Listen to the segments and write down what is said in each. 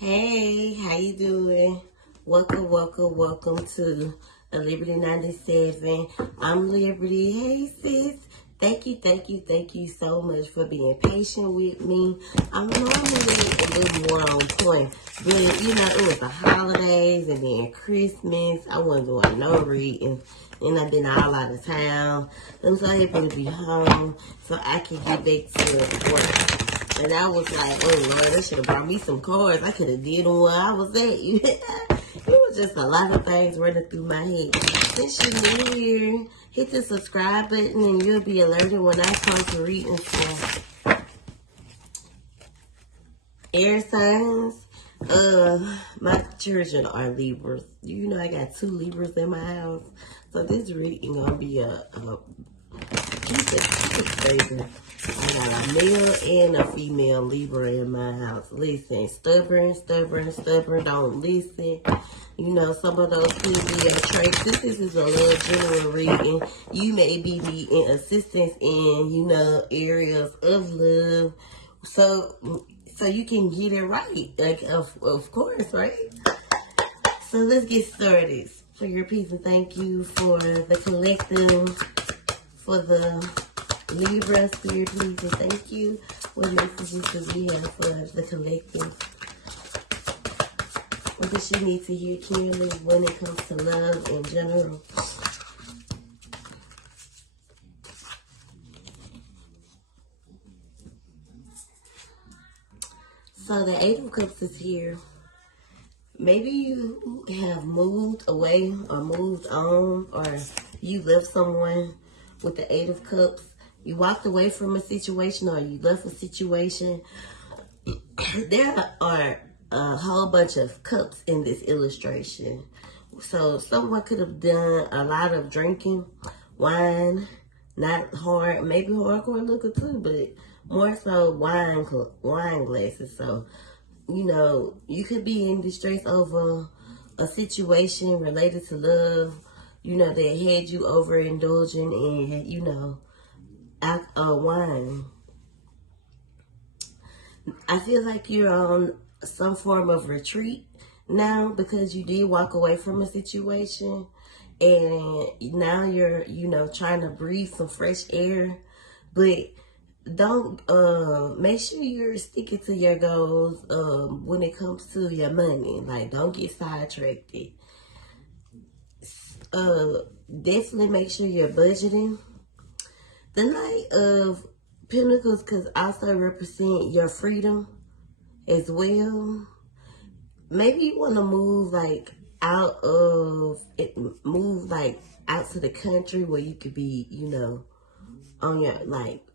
Hey, how you doing? Welcome to the Liberty 97. I'm Liberty. Hey, sis. Thank you so much for being patient with me. I'm normally a little more on point, but it was the holidays and then Christmas. I wasn't doing no reading, and I've been all out of town. I'm so happy to be home so I can get back to work. And I was like, oh Lord, I should have brought me some cards. I could have did them where I was at. It was just a lot of things running through my head. Since you're new here, hit the subscribe button and you'll be alerted when I come to reading for air signs. My children are Libras. I got 2 Libras in my house. So this reading gonna be a keep it stable. I got a male and a female Libra in my house. Listen, stubborn, don't listen. Some of those could be traits. This is a little general reading. You may be needing assistance in, areas of love. So you can get it right. Like, of course, right? So let's get started. For your peace and thank you for the collective, for the Libra spirit, please and thank you. What messages do we have for the collective? What does she need to hear clearly when it comes to love in general? So the 8 of Cups is here. Maybe you have moved away or moved on, or you left someone with the 8 of Cups. You walked away from a situation or you left a situation. There are a whole bunch of cups in this illustration. So someone could have done a lot of drinking, wine, not hard, maybe hardcore liquor too, but more so wine glasses. So, you could be in distress over a situation related to love, that had you overindulging in, wine. I feel like you're on some form of retreat now because you did walk away from a situation, and now you're, trying to breathe some fresh air, but don't make sure you're sticking to your goals when it comes to your money. Like, don't get sidetracked. Definitely make sure you're budgeting. The Knight of Pentacles could also represent your freedom as well. Maybe you want to move out to the country where you could be, on your,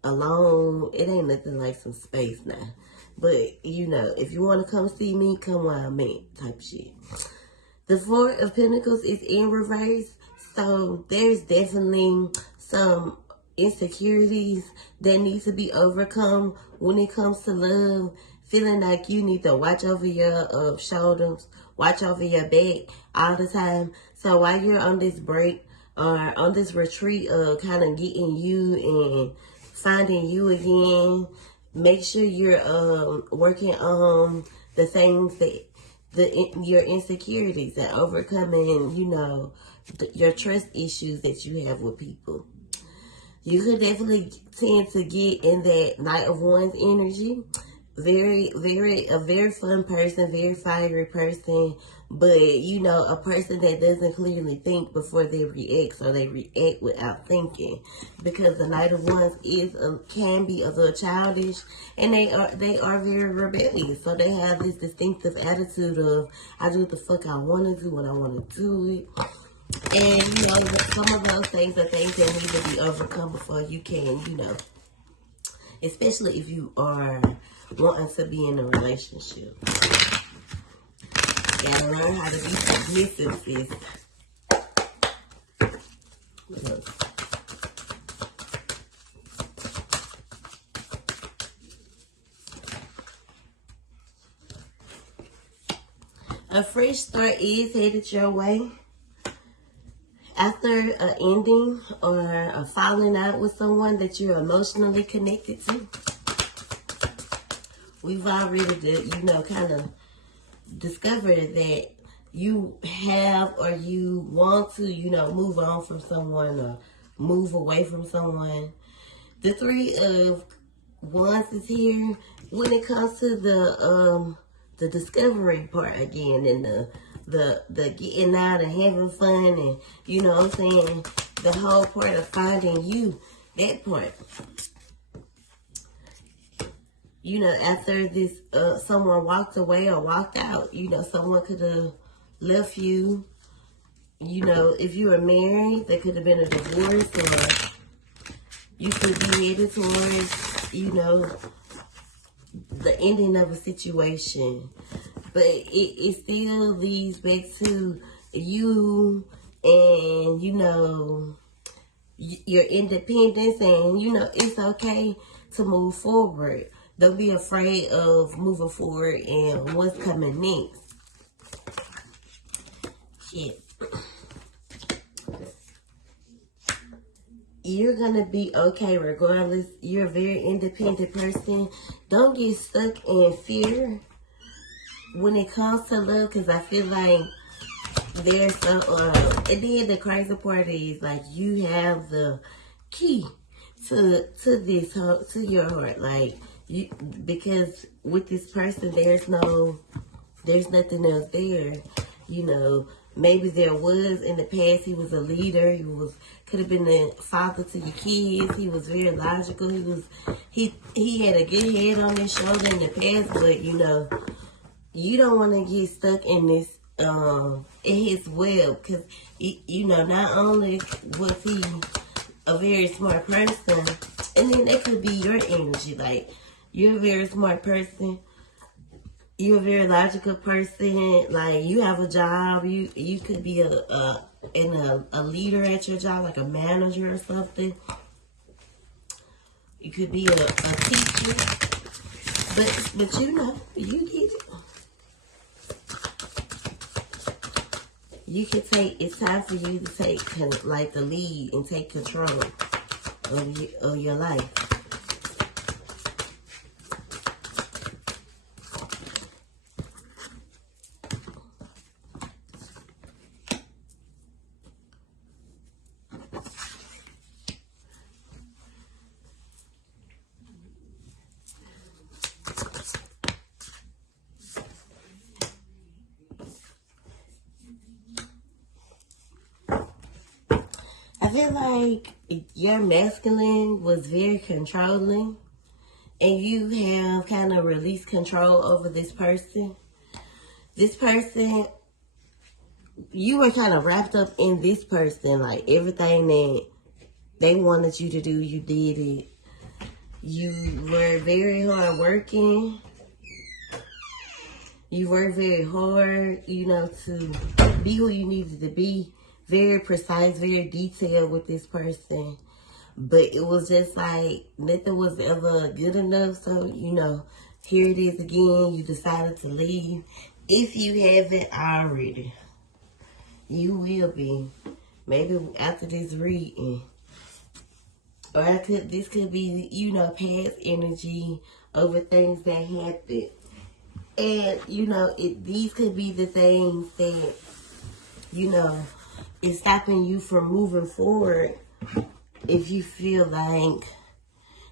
alone. It ain't nothing like some space now. But, if you want to come see me, come where I'm at, type shit. The 4 of Pentacles is in reverse. So there's definitely some insecurities that need to be overcome when it comes to love. Feeling like you need to watch over your shoulders, watch over your back all the time. So while you're on this break or on this retreat of kind of getting you and finding you again, make sure you're working on the things that your insecurities and overcoming, your trust issues that you have with people. You could definitely tend to get in that Knight of Wands energy. A very fun person, very fiery person, but a person that doesn't clearly think before they react, so they react without thinking. Because the Knight of Wands can be a little childish, and they are very rebellious. So they have this distinctive attitude of, I do what the fuck I want to do when I want to do it. And, some of those things are things that need to be overcome before you can, especially if you are wanting to be in a relationship. You gotta learn how to be submissive, sis. A fresh start is headed your way. After an ending or a falling out with someone that you're emotionally connected to, we've already, kind of discover that you have or you want to, move on from someone or move away from someone. The Three of Wands is here when it comes to the discovery part again, and the getting out and having fun, and you know what I'm saying, the whole part of finding you, that part. After this, someone walked away or walked out, someone could have left you. If you were married, there could have been a divorce, or you could be headed towards, the ending of a situation. But it still leads back to you and, your independence, and, it's okay to move forward. Don't be afraid of moving forward and what's coming next. Shit. You're going to be okay regardless. You're a very independent person. Don't get stuck in fear when it comes to love, because I feel like there's and then the crazy part is, like, you have the key to your heart, like, because with this person there's nothing else there. Maybe there was in the past. He was a leader. Could have been the father to your kids. He was very logical. He had a good head on his shoulder in the past, but you don't want to get stuck in this in his web, because not only was he a very smart person, and then that could be your energy. Like, you're a very smart person. You're a very logical person. Like, you have a job. You could be a leader at your job, like a manager or something. You could be a teacher. But you get it. You can it's time for you to take, like, the lead and take control of your life. I feel like your masculine was very controlling, and you have kind of released control over this person. This person, you were kind of wrapped up in this person. Like, everything that they wanted you to do, you did it. You were very hard working. You worked very hard, to be who you needed to be. Very precise, very detailed with this person. But it was just like nothing was ever good enough. So, here it is again. You decided to leave. If you haven't already, you will be. Maybe after this reading. Or this could be, past energy over things that happened. And, these could be the things that, is stopping you from moving forward. If you feel like,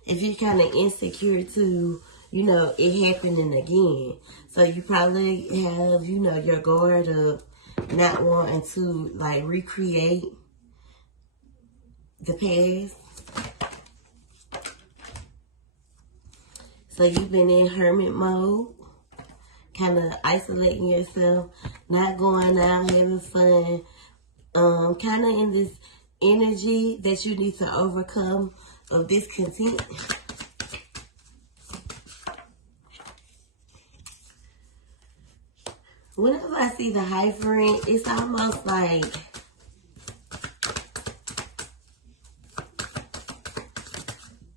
if you're kind of insecure to, it happening again. So you probably have, your guard of not wanting to, like, recreate the past. So you've been in hermit mode, kind of isolating yourself, not going out, having fun, kind of in this energy that you need to overcome of discontent. Whenever I see the hyphen, it's almost like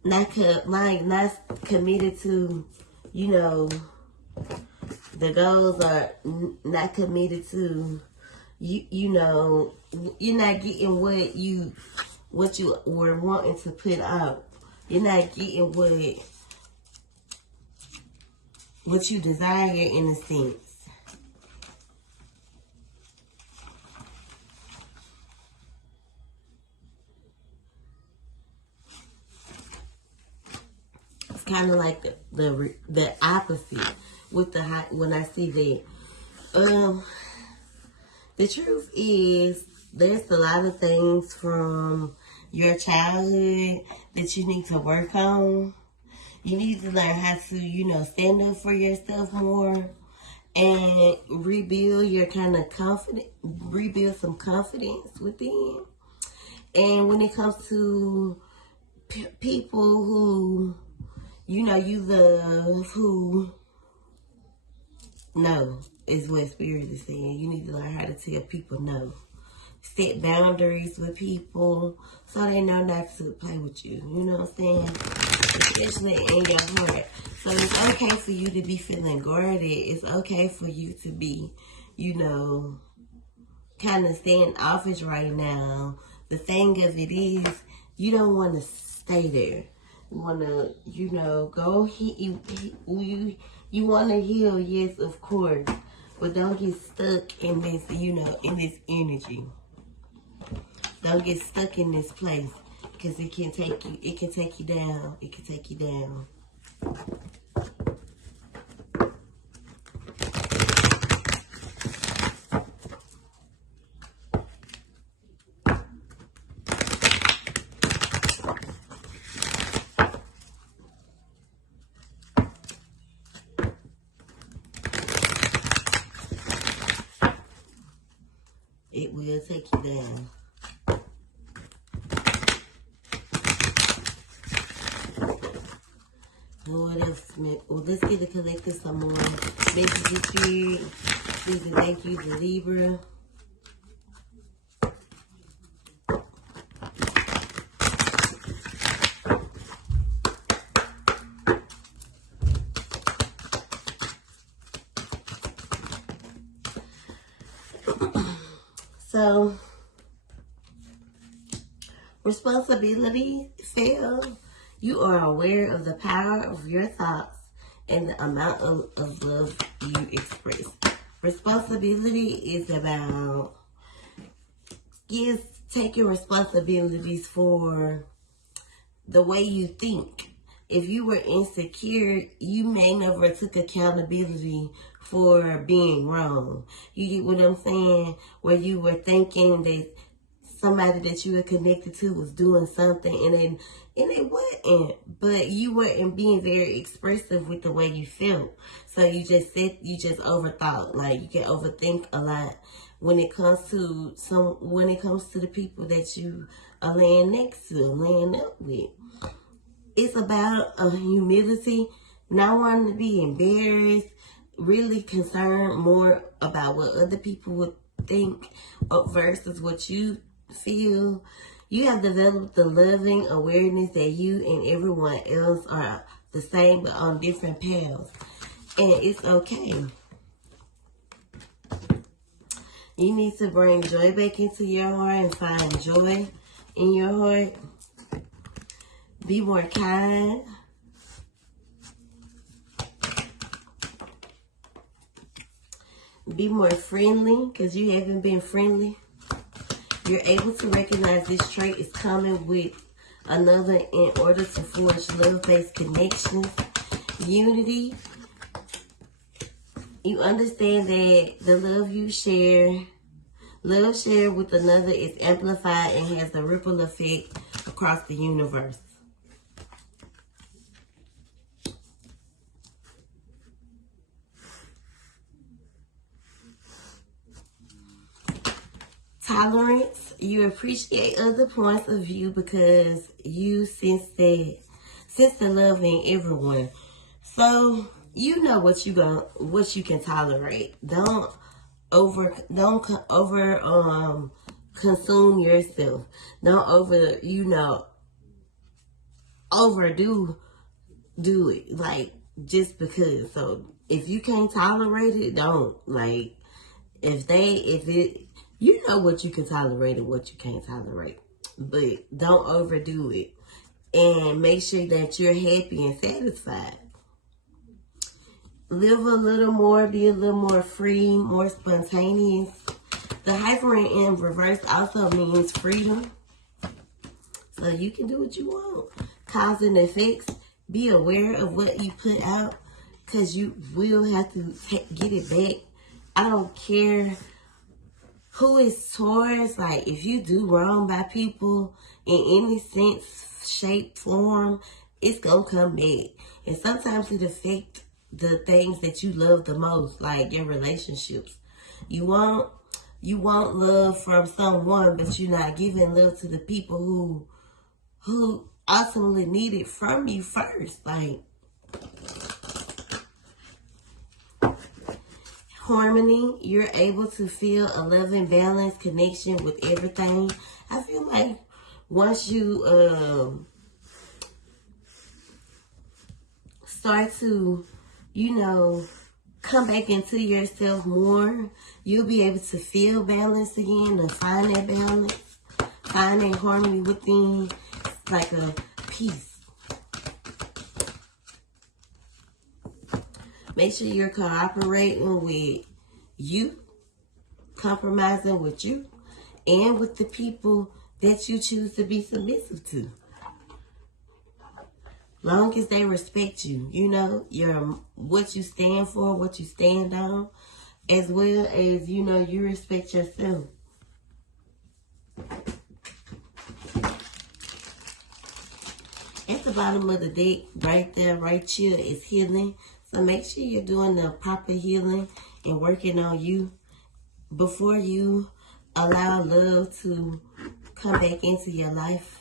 not committed to, the goals, are not committed to, you're not getting what you were wanting to put out. You're not getting what you desire, in a sense. kind of like the opposite with the high, when I see that. The truth is, there's a lot of things from your childhood that you need to work on. You need to learn how to, stand up for yourself more and rebuild your kind of confidence, rebuild some confidence within. And when it comes to people who, you love, who no, is what Spirit is saying. You need to learn how to tell people no. Set boundaries with people so they know not to play with you. You know what I'm saying? Especially in your heart. So it's okay for you to be feeling guarded. It's okay for you to be, kind of standoffish right now. The thing of it is, you don't want to stay there. You want to, go heal. You want to heal, yes, of course. But don't get stuck in this, in this energy. Don't get stuck in this place. Because it can take you down. It can take you down. It will take you down. What else, man? Well, let's get the collective some more. Messages Spirit. Please and thank you to Libra. So, responsibility fail. You are aware of the power of your thoughts and the amount of love you express. Responsibility is about taking responsibilities for the way you think. If you were insecure, you may never took accountability for being wrong. You get what I'm saying? Where you were thinking that somebody that you were connected to was doing something and it wasn't. But you weren't being very expressive with the way you felt. So you just overthought. Like, you can overthink a lot when it comes to the people that you are laying next to, laying up with. It's about humility, not wanting to be embarrassed, really concerned more about what other people would think versus what you feel. You have developed the loving awareness that you and everyone else are the same but on different paths. And it's okay. You need to bring joy back into your heart and find joy in your heart. Be more kind. Be more friendly, because you haven't been friendly. You're able to recognize this trait is coming with another in order to forge love-based connections. Unity. You understand that the love shared with another is amplified and has a ripple effect across the universe. Tolerance. You appreciate other points of view because you sense the love in everyone. So you know what you can tolerate. Don't over consume yourself. Don't overdo it. Like, just because. So if you can't tolerate it, don't. Like, you know what you can tolerate and what you can't tolerate. But don't overdo it. And make sure that you're happy and satisfied. Live a little more, be a little more free, more spontaneous. The hyper in reverse also means freedom. So you can do what you want. Cause and effects. Be aware of what you put out, because you will have to get it back. I don't care who is towards. Like, if you do wrong by people in any sense, shape, form, it's gonna come back. And sometimes it affects the things that you love the most, like your relationships. You want love from someone, but you're not giving love to the people who ultimately need it from you first. Like, harmony, you're able to feel a loving, balanced connection with everything. I feel like once you start to, come back into yourself more, you'll be able to feel balance again, to find that balance, find that harmony within. It's like a peace. Make sure you're cooperating with you, compromising with you, and with the people that you choose to be submissive to. Long as they respect you, your what you stand for, what you stand on, as well as, you respect yourself. At the bottom of the deck, right there, right here, is healing. So make sure you're doing the proper healing and working on you before you allow love to come back into your life.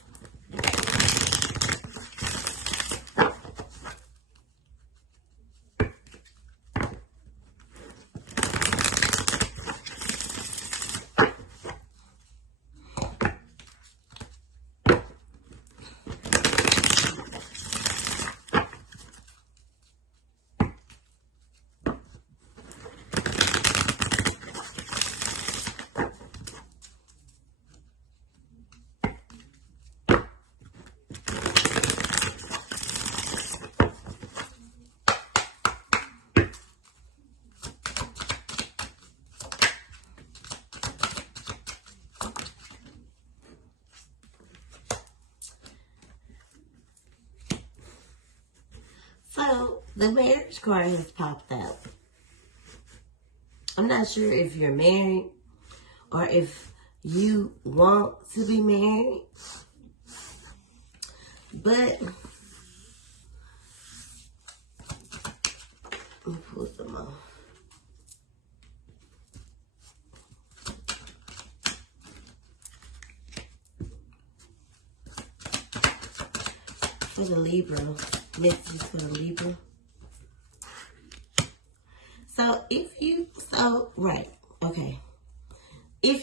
So, the marriage card has popped out. I'm not sure if you're married or if you want to be married, but let me pull some more. For the Libra, message for the Libra. So if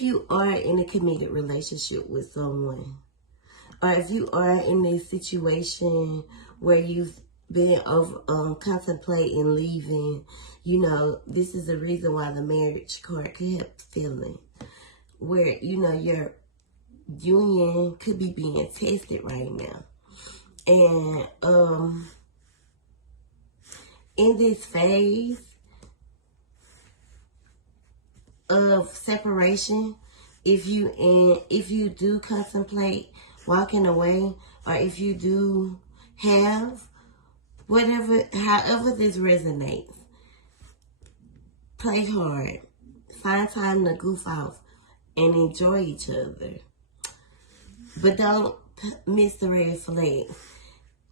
you are in a committed relationship with someone, or if you are in a situation where you've been contemplating leaving, this is the reason why the marriage card could have feeling. Where, your union could be being tested right now. And in this phase of separation, if you do contemplate walking away, or if you do have however this resonates, play hard, find time to goof off and enjoy each other, but don't miss the red flag.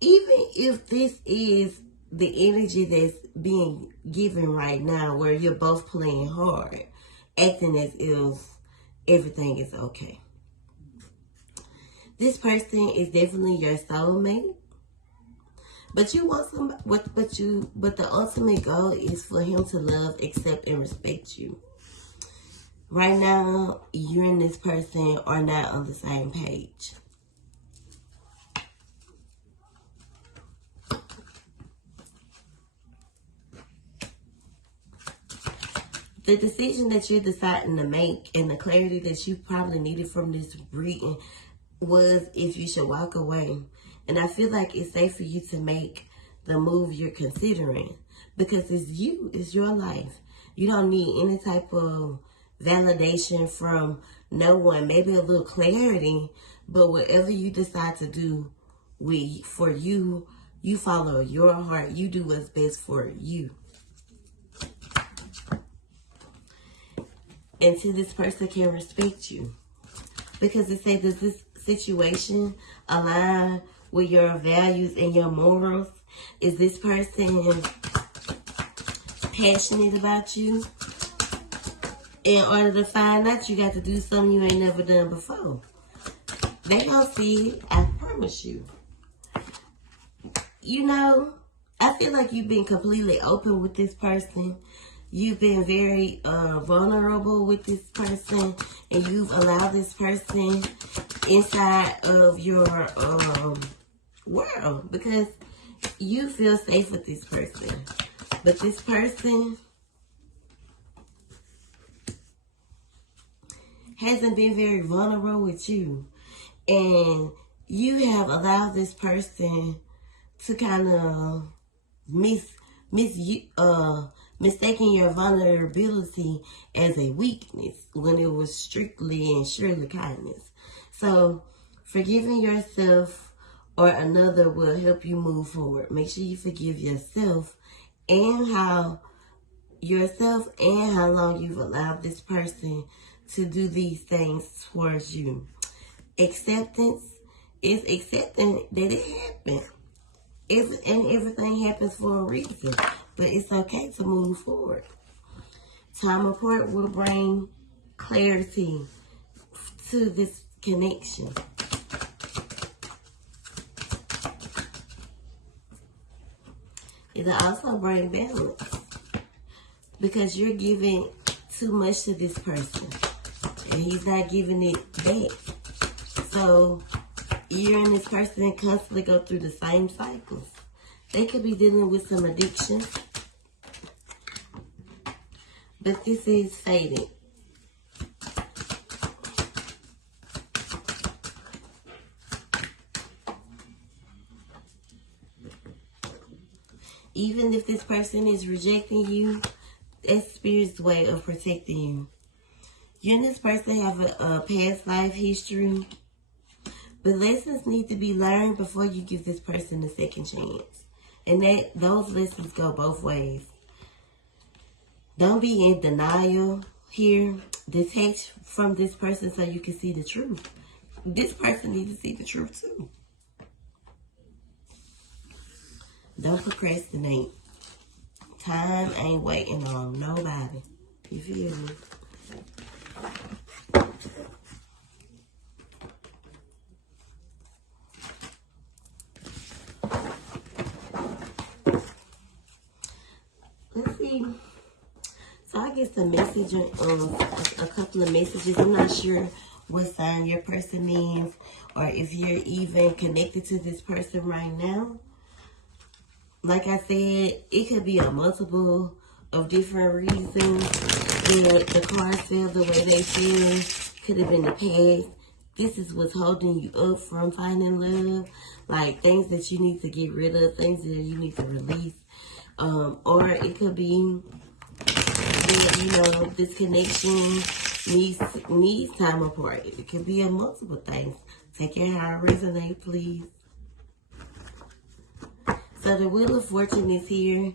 Even if this is the energy that's being given right now, where you're both playing hard, acting as if everything is okay. This person is definitely your soulmate, but you want some. But the ultimate goal is for him to love, accept, and respect you. Right now, you and this person are not on the same page. The decision that you're deciding to make and the clarity that you probably needed from this reading was if you should walk away. And I feel like it's safe for you to make the move you're considering, because it's you, it's your life. You don't need any type of validation from no one, maybe a little clarity, but whatever you decide to do for you You follow your heart. You do what's best for you. Until this person can respect you. Because it says, does this situation align with your values and your morals? Is this person passionate about you? In order to find out, you got to do something you ain't never done before. They gonna see it, I promise you. You know, I feel like you've been completely open with this person. You've been very vulnerable with this person, and you've allowed this person inside of your world because you feel safe with this person. But this person hasn't been very vulnerable with you, and you have allowed this person to kind of mistaking your vulnerability as a weakness when it was strictly and surely kindness. So forgiving yourself or another will help you move forward. Make sure you forgive yourself and how long you've allowed this person to do these things towards you. Acceptance is accepting that it happened. And everything happens for a reason. But it's okay to move forward. Time apart will bring clarity to this connection. It'll also bring balance. Because you're giving too much to this person. And he's not giving it back. So you and this person constantly go through the same cycles. They could be dealing with some addiction. But this is fading. Even if this person is rejecting you, that's Spirit's way of protecting you. You and this person have a past life history. But lessons need to be learned before you give this person a second chance. And those lessons go both ways. Don't be in denial here. Detach from this person so you can see the truth. This person needs to see the truth too. Don't procrastinate. Time ain't waiting on nobody. You feel me? Let's see. So I get some message, a couple of messages. I'm not sure what sign your person is, or if you're even connected to this person right now. Like I said, it could be a multiple of different reasons that the cards feel the way they feel. Could have been the past. This is what's holding you up from finding love. Like things that you need to get rid of, things that you need to release. Or it could be that, this connection needs time apart. It could be a multiple things. Take it how it resonates, please. So the Wheel of Fortune is here.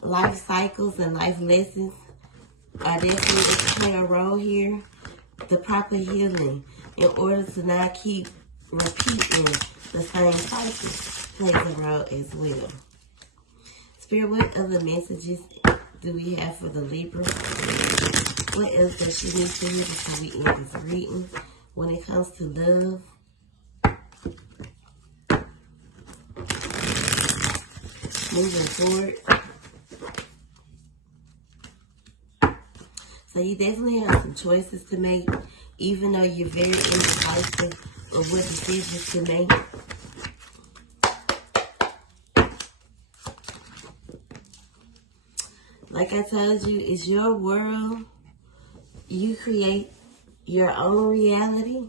Life cycles and life lessons are definitely play a role here. The proper healing in order to not keep repeating the same cycle plays a role as well. Spirit, what other messages do we have for the Libra? What else does she need to hear before we end this reading? When it comes to love, moving forward. So you definitely have some choices to make, even though you're very indecisive of what decisions to make. Like I told you, it's your world. You create your own reality.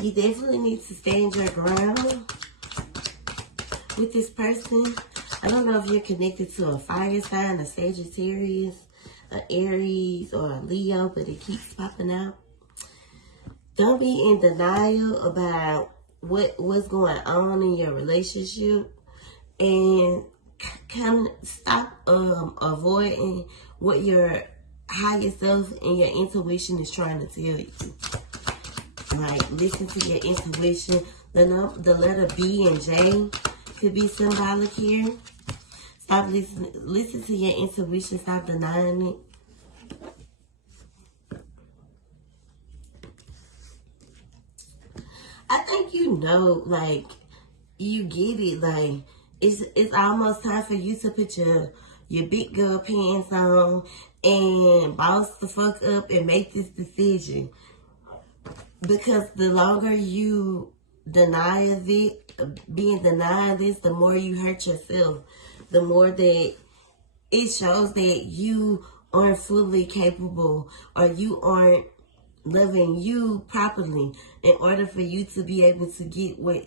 You definitely need to stand your ground with this person. I don't know if you're connected to a fire sign, a Sagittarius, an Aries, or a Leo, but it keeps popping out. Don't be in denial about what's going on in your relationship, and kind of stop avoiding what your higher self and your intuition is trying to tell you. Like, listen to your intuition. The letter B and J could be symbolic here. Stop listening. Listen to your intuition. Stop denying it. I think like, you get it. Like, it's almost time for you to put your big girl pants on and boss the fuck up and make this decision. Because the longer you deny it, being denied this, the more you hurt yourself. The more that it shows that you aren't fully capable, or you aren't loving you properly, in order for you to be able to get what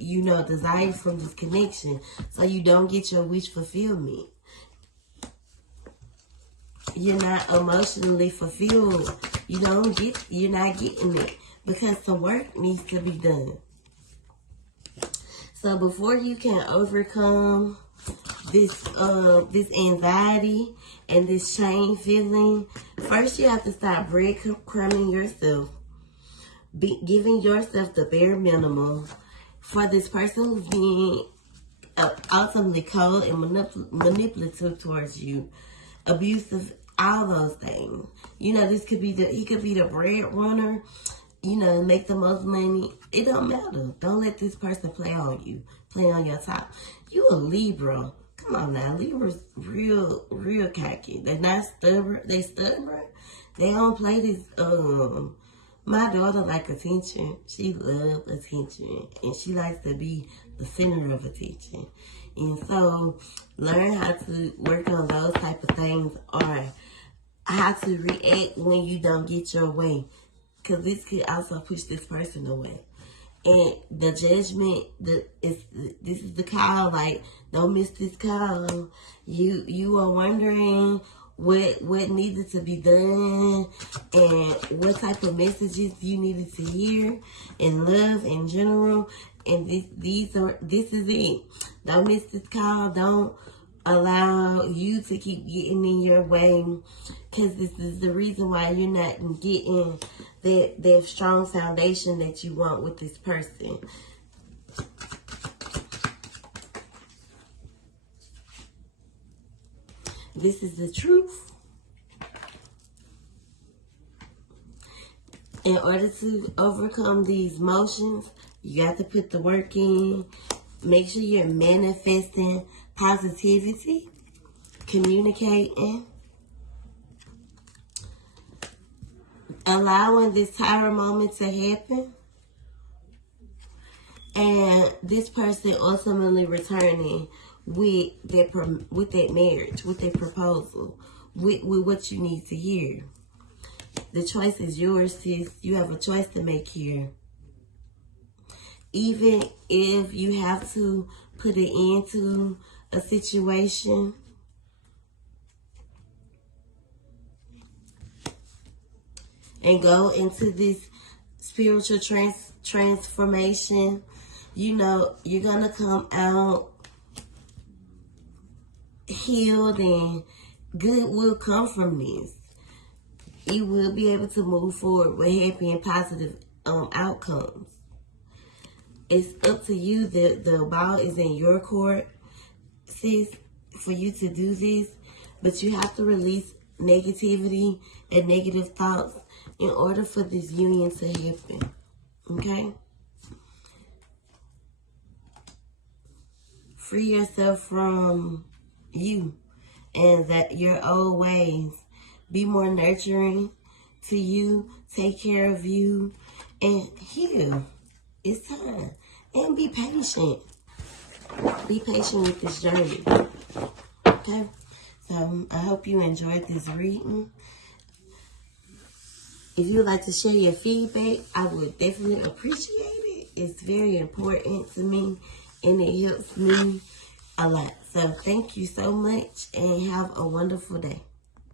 desire from this connection, so you don't get your wish fulfillment. You're not emotionally fulfilled. You're not getting it, because the work needs to be done. So before you can overcome this anxiety and this shame feeling, first you have to stop breadcrumbing yourself, giving yourself the bare minimum for this person who's being ultimately cold and manipulative towards you, abusive, all those things. This could be he could be the breadwinner, make the most money. It don't matter. Don't let this person play on you, play on your top. You a Libra. Come on now. Libra's real cocky. They're not stubborn. They stubborn. They don't play this. My daughter like attention. She loves attention, and she likes to be the center of attention. And so, learn how to work on those type of things, or how to react when you don't get your way. Because this could also push this person away. And the judgment, this is the call. Like, don't miss this call. You are wondering what needed to be done, and what type of messages you needed to hear, and love in general. And this is it. Don't miss this call. Don't allow you to keep getting in your way, because this is the reason why you're not getting that strong foundation that you want with this person. This is the truth. In order to overcome these emotions, you got to put the work in. Make sure you're manifesting positivity, communicating, allowing this tower moment to happen, and this person ultimately returning with that marriage, with that proposal, with what you need to hear. The choice is yours, sis. You have a choice to make here. Even if you have to put it into a situation, and go into this spiritual transformation, you're gonna come out healed, and good will come from this. You will be able to move forward with happy and positive outcomes. It's up to you. The ball is in your court, sis, for you to do this. But you have to release negativity and negative thoughts in order for this union to happen. Okay? Free yourself from you and your old ways. Be more nurturing to you. Take care of you. And heal. It's time. And be patient. Be patient with this journey. Okay? So, I hope you enjoyed this reading. If you would like to share your feedback, I would definitely appreciate it. It's very important to me, and it helps me a lot. So, thank you so much, and have a wonderful day.